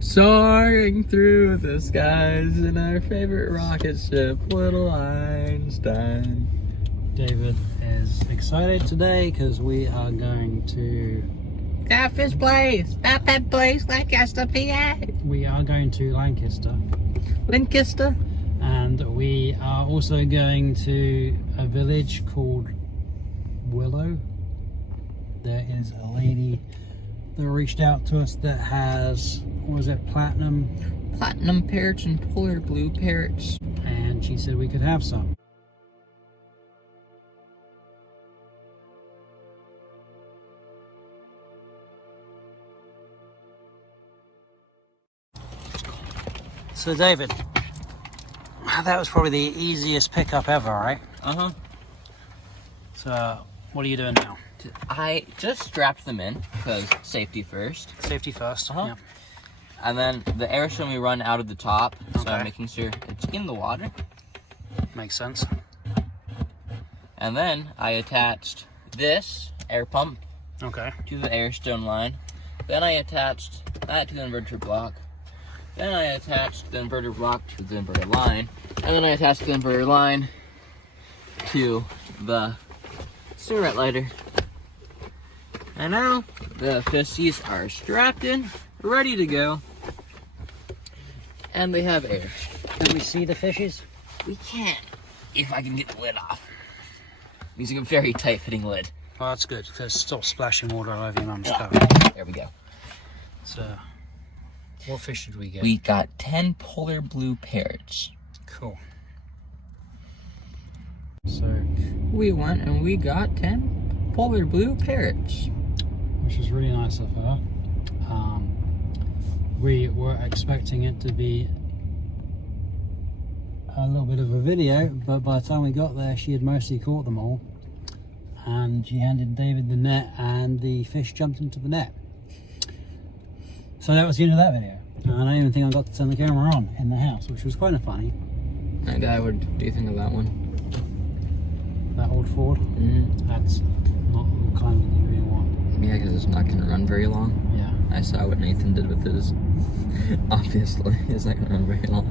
Soaring through the skies in our favorite rocket ship, little Einstein. David is excited today because we are going to... That fish place! That place, Lancaster, PA! We are going to Lancaster. Lancaster? And we are also going to a village called Willow. There is a lady that reached out to us that has, what was it, platinum Parrots and Polar Blue Parrots. And she said we could have some. So David, that was probably the easiest pickup ever, right? Uh-huh. So what are you doing now? I just strapped them in, because safety first. Safety first. Uh-huh. Yeah. And then the air should be run out of the top, so Okay. I'm making sure it's in the water. Makes sense. And then I attached this air pump Okay. to the air stone line. Then I attached that to the inverter block. Then I attached the inverter block to the inverter line. And then I attached the inverter line to the cigarette lighter. And now the fishies are strapped in, ready to go. And they have air. Can we see the fishes? We can, if I can get the lid off. I'm using a very tight fitting lid. Oh, that's good, because stop splashing water all over your mum's car. There we go. So, what fish did we get? We got 10 Polar Blue Parrots. Cool. So, We went and we got 10 Polar Blue Parrots. which is really nice of her. We were expecting it to be a little bit of a video, but by the time we got there, she had mostly caught them all. And she handed David the net, and the fish jumped into the net. So that was the end of that video. And I don't even think I got to turn the camera on in the house, which was kind of funny. And what do you think of that one? That old Ford, that's not the kind of thing you really want. Yeah, because it's not going to run very long. Yeah. I saw what Nathan did with his. Obviously, it's not going to run very long.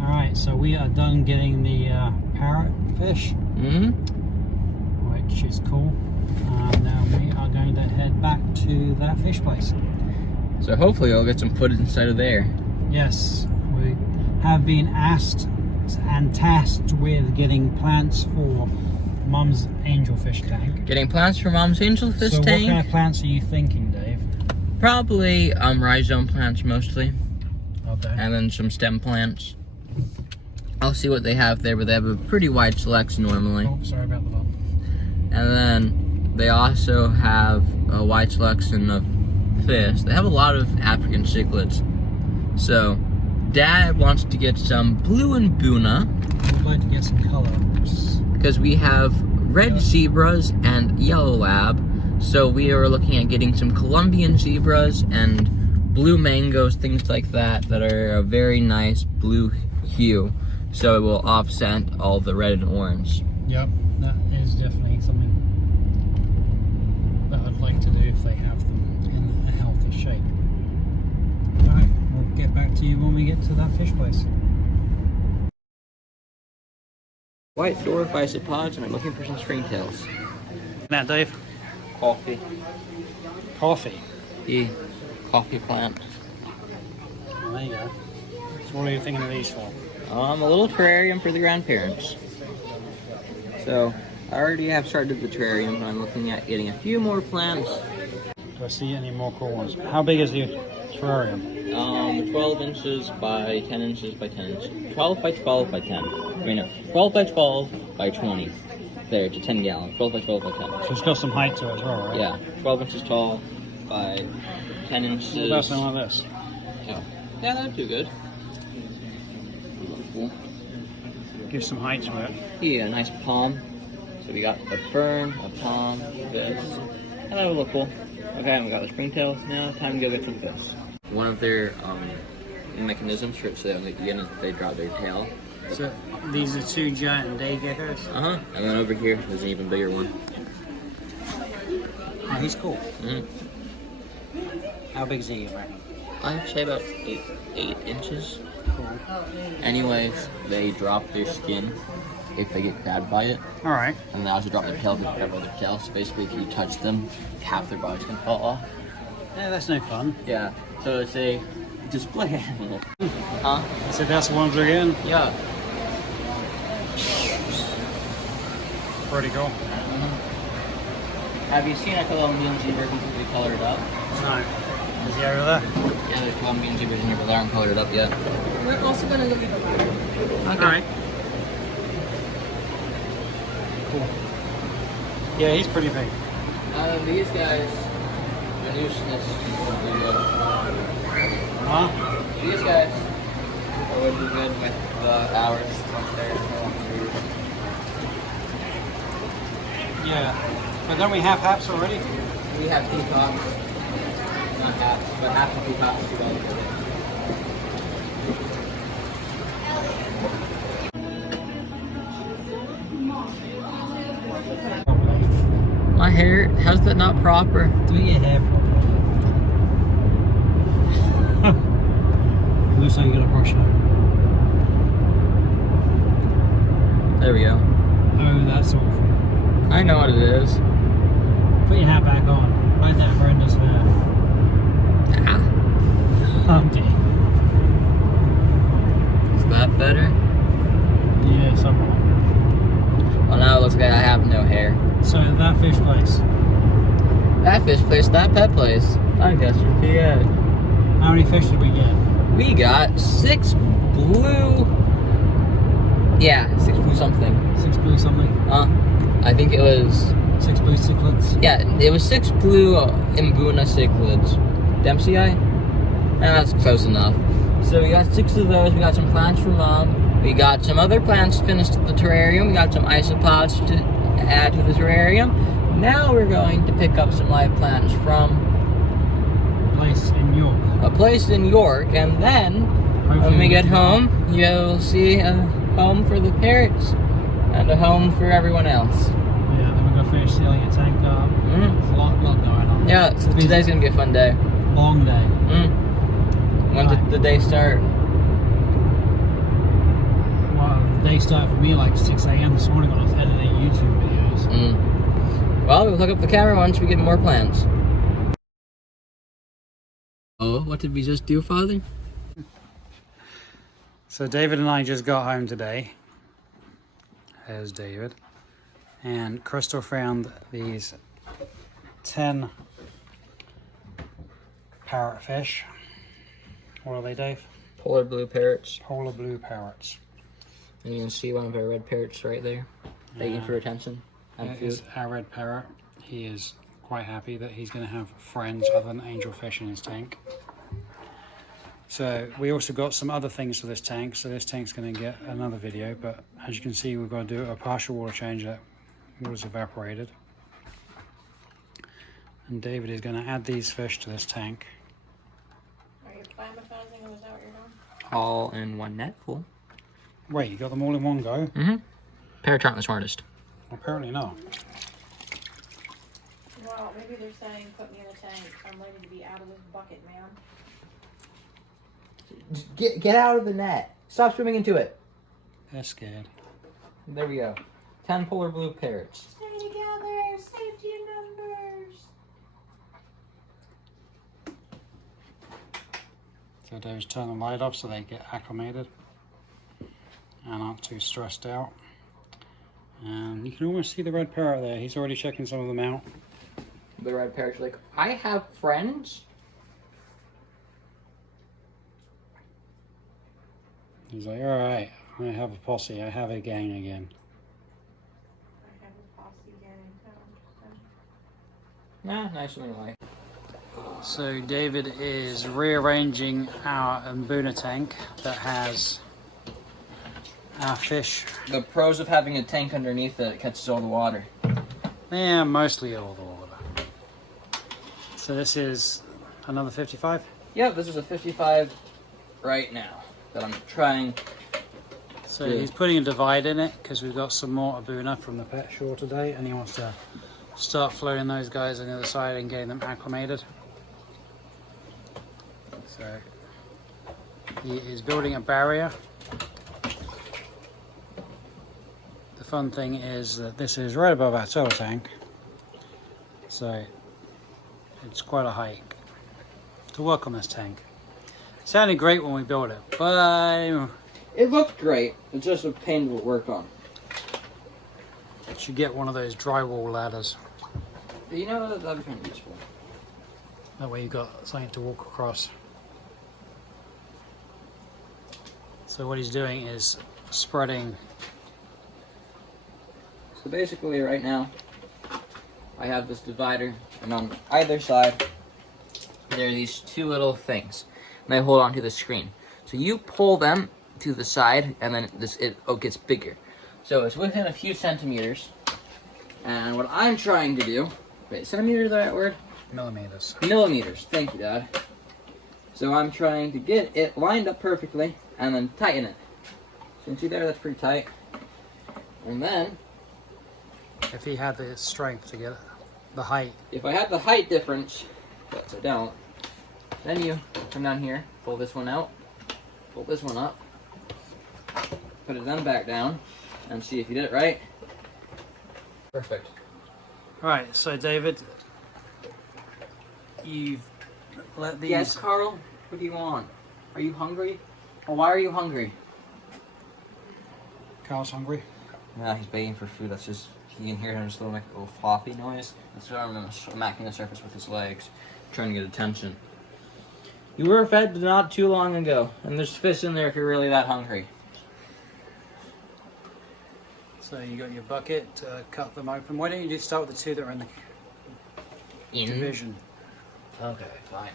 Alright, so we are done getting the parrot fish, which is cool. And now we are going to head back to that fish place. So hopefully I'll get some footage inside of there. Yes, we have been asked and tasked with getting plants for Mum's angelfish tank. Getting plants for Mom's angelfish So tank. what kind of plants are you thinking, Dave? Probably rhizome plants mostly, Okay. and then some stem plants. I'll see what they have there, but they have a pretty wide selection normally. Oh, sorry about the bump. And then they also have a wide selection of fish. They have a lot of African cichlids. So Dad wants to get some blue Mbuna, I'd like to get some colors. because we have red zebras and yellow lab. So we are looking at getting some Colombian zebras and blue mangoes, things like that, that are a very nice blue hue. So it will offset all the red and orange. Yep, that is definitely something that I'd like to do if they have them in a healthy shape. Alright, we'll get back to you when we get to that fish place. White dwarf isopods, and I'm looking for some stringtails. Now, Dave. Coffee. Coffee. The coffee plant. Well, there you go. So what are you thinking of these for? A little terrarium for the grandparents. So I already have started the terrarium, but I'm looking at getting a few more plants. Do I see any more cool ones? How big is the terrarium? 12 inches by 10 inches by 10 inches. 12 by 12 by 10. I mean, no, 12 by 12 by 20. There, it's a 10 gallon. 12 by 12 by 10. So it's got some height to it as well, right? Yeah, 12 inches tall by 10 inches. What about something like this? Oh. Yeah, that'd do good. Cool. Give some height to it. Yeah, a nice palm. So we got a fern, a palm, this. And that would look cool. Okay, and we got the springtails. Now time to go get some fish. One of their mechanisms for it, so that when they drop their tail. So these are two giant day geckos? Uh-huh. And then over here, there's an even bigger one. Oh, he's cool. Mm-hmm. How big is he, you reckon? I'd say about 8 inches. Anyways, they drop their skin if they get grabbed by it. Alright. And they also drop their tail if they grab by their tail. So basically, if you touch them, half their bodies can fall off. Yeah, that's no fun. Yeah, so it's a display animal. Huh? So that's the ones we're getting? Yeah. Pretty cool. Have you seen a Colombian zebra completely colored up? No. Is he over there? Yeah, the Colombian zebras in here, but they aren't colored up yet. We're also going to look at the ladder. Okay. Alright. Cool. Yeah, he's pretty big. These guys, the nuisance would be good. Huh? These guys would be good with the hours once they're Yeah. But don't we have haps already? We have peacocks. Not half, but half the peacocks do well. My hair, how's that not proper? Do your hair properly. Looks like you got a brush up. There we go. Oh, that's awful. I know what it is. Put your hat back on. Right down Brenda's hair. Ah, Oh dear. is that better? Yeah, somewhat. Well, now it looks like I have no hair. So that fish place. That fish place, that pet place. I guess you're PA. How many fish did we get? We got 6 blue. Yeah, 6 blue something. 6 blue something? I think it was. 6 blue cichlids? Yeah, it was 6 blue Mbuna cichlids. Dempsey eye? That's close enough. So we got 6 of those. We got some plants from Mom. We got some other plants finished at the terrarium. We got some isopods to add to the terrarium. Now we're going to pick up some live plants from Place in York. a place in York, and then when we get home, you'll see a home for the parrots and a home for everyone else. Yeah, then we're going to finish sealing a tank up. There's a lot going on. Yeah, so today's gonna be a fun day. Long day. When did the day start? Well, the day started for me like 6 a.m. this morning when I was editing YouTube videos. Well, we'll hook up the camera once we get more plans. Oh, what did we just do, Father? So David and I just got home today. There's David. And Crystle found these 10 parrotfish. What are they, Dave? Polar Blue Parrots. Polar Blue Parrots. And you can see one of our red parrots right there, begging for attention and That food. is our red parrot. He is quite happy that he's going to have friends other than angelfish in his tank. So we also got some other things for this tank, so this tank's going to get another video, but as you can see we've got to do a partial water change. That water's evaporated. And David is going to add these fish to this tank. Are you climatizing, or is that what you're doing? All in one net full. Wait, you got them all in one go? Parrots aren't the smartest. Apparently not. Well, maybe they're saying, put me in a tank. I'm ready to be out of this bucket, man. Get out of the net. Stop swimming into it. They're scared. There we go. 10 Polar Blue Parrots. Stay together. Safety in numbers. So David's turn the light off so they get acclimated and aren't too stressed out. And you can almost see the red parrot there. He's already checking some of them out. The red parrot's like, I have friends. He's like, alright, I have a posse, I have a gang again. I have a posse gang. Nah, nice little life. So David is rearranging our Mbuna tank that has our fish. The pros of having a tank underneath it catches all the water. Yeah, mostly all the water. So this is another 55? Yeah, this is a 55 right now that I'm trying. So he's putting a divide in it because we've got some more Mbuna from the pet shore today, and he wants to start floating those guys on the other side and getting them acclimated. So he is building a barrier. The fun thing is that this is right above our soil tank, so it's quite a hike to work on this tank. It sounded great when we built it, but It looked great. It's just a pain to work on. you should get one of those drywall ladders. You know, that'd be kind of useful. That way you've got something to walk across. So what he's doing is spreading. So basically right now, I have this divider, and on either side, there are these two little things. And they hold onto the screen. So you pull them to the side, and then it gets bigger. So it's within a few centimeters. And what I'm trying to do, wait, centimeters is the right word? Millimeters. Millimeters, thank you, Dad. So I'm trying to get it lined up perfectly, and then tighten it. So you can see there, that's pretty tight. And then, If he had the strength to get the height. if I had the height difference, but I don't, then you come down here, pull this one out, pull this one up, put it then back down, and see if you did it right. Perfect. Right, so David, you've let these... Yes, Carl? What do you want? Are you hungry? Or why are you hungry? Carl's hungry. Yeah, he's begging for food. That's just, you can hear him just make a little floppy noise. That's why I'm smacking the surface with his legs, trying to get attention. You were fed not too long ago, and there's fish in there if you're really that hungry. So you got your bucket to cut them open. Why don't you just start with the two that are in the division? Okay, fine.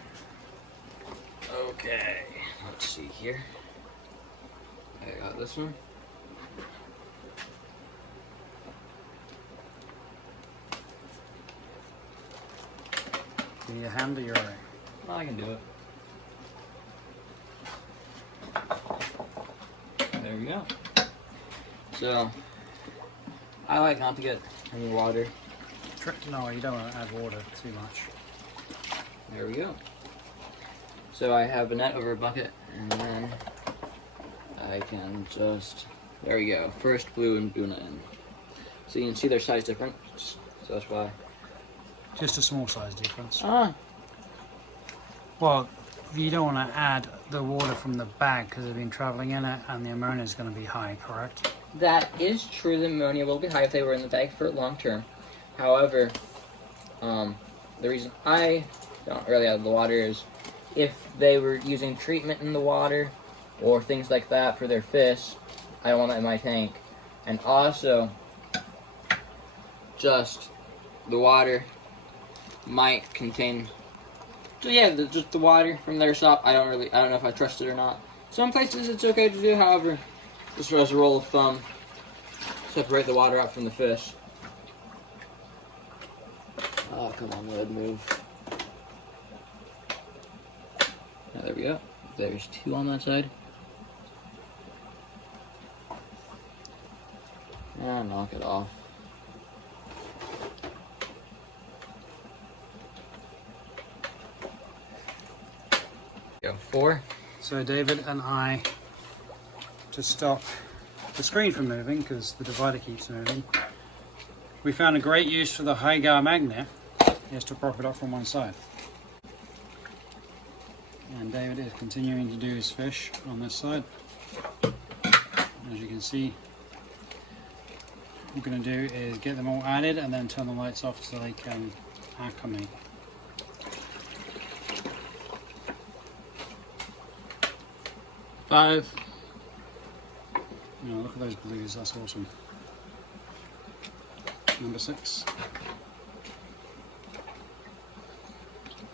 Okay, let's see here. I got this one. You need a hand or you're alright? Oh, I can do it. There we go. So, I like not to get any water. No, you don't want to add water too much. There we go. So I have a net over a bucket, and then I can just, there we go. First blue and Mbuna in. So you can see their size difference, so that's why. Just a small size difference. Ah, Well, you don't want to add the water from the bag because they've been traveling in it and the ammonia is going to be high, correct? that is true. The ammonia will be high if they were in the bag for long term. However, the reason I don't really add the water is if they were using treatment in the water or things like that for their fish, I don't want that in my tank. And also, just the water might contain, so yeah, just the water from their shop. I don't know if I trust it or not. Some places it's okay to do, however, just as a rule of thumb, separate the water out from the fish. Oh, come on, lid, move. Yeah, there we go. There's two on that side. Yeah, knock it off. Go, 4. So David and I, to stop the screen from moving, because the divider keeps moving, we found a great use for the high gar magnet is to prop it up from one side. And David is continuing to do his fish on this side. As you can see, what we're going to do is get them all added and then turn the lights off so they can acclimate. Five. Oh, look at those blues, that's awesome. Number 6.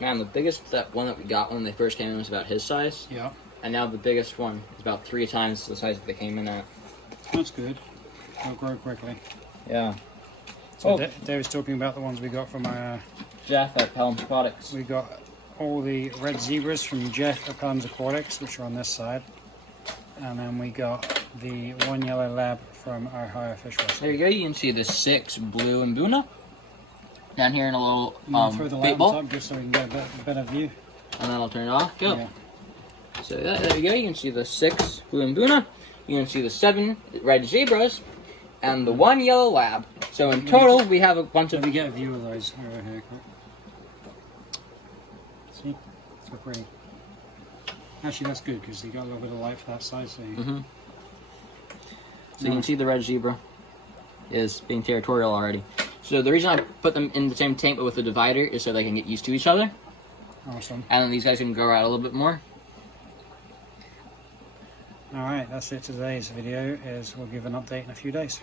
Man, the biggest one that we got when they first came in was about his size. Yeah, And now the biggest one is about 3 times the size that they came in at. that's good. They'll grow quickly. Yeah. So David's talking about the ones we got from Jeff at Pelham's Aquatics. we got all the red zebras from Jeff at Pelham's Aquatics, which are on this side. And then we got the one yellow lab from our higher fish There rescue. you go. You can see the 6 blue Mbuna down here in a little Throw the bait lamp bowl. up just so we can get a better view. And then I'll turn it off. Go. Yeah. So there you go. You can see the 6 blue Mbuna. You can see the 7 red zebras, and the 1 yellow lab. So in total, we have a bunch of. Let me get a view of those over here. See, so pretty. Actually, that's good because you got a little bit of light for that side. So, So you can see the red zebra is being territorial already. So the reason I put them in the same tank but with the divider is so they can get used to each other. Awesome. And then these guys can grow out a little bit more. Alright, that's it. Today's video is we'll give an update in a few days.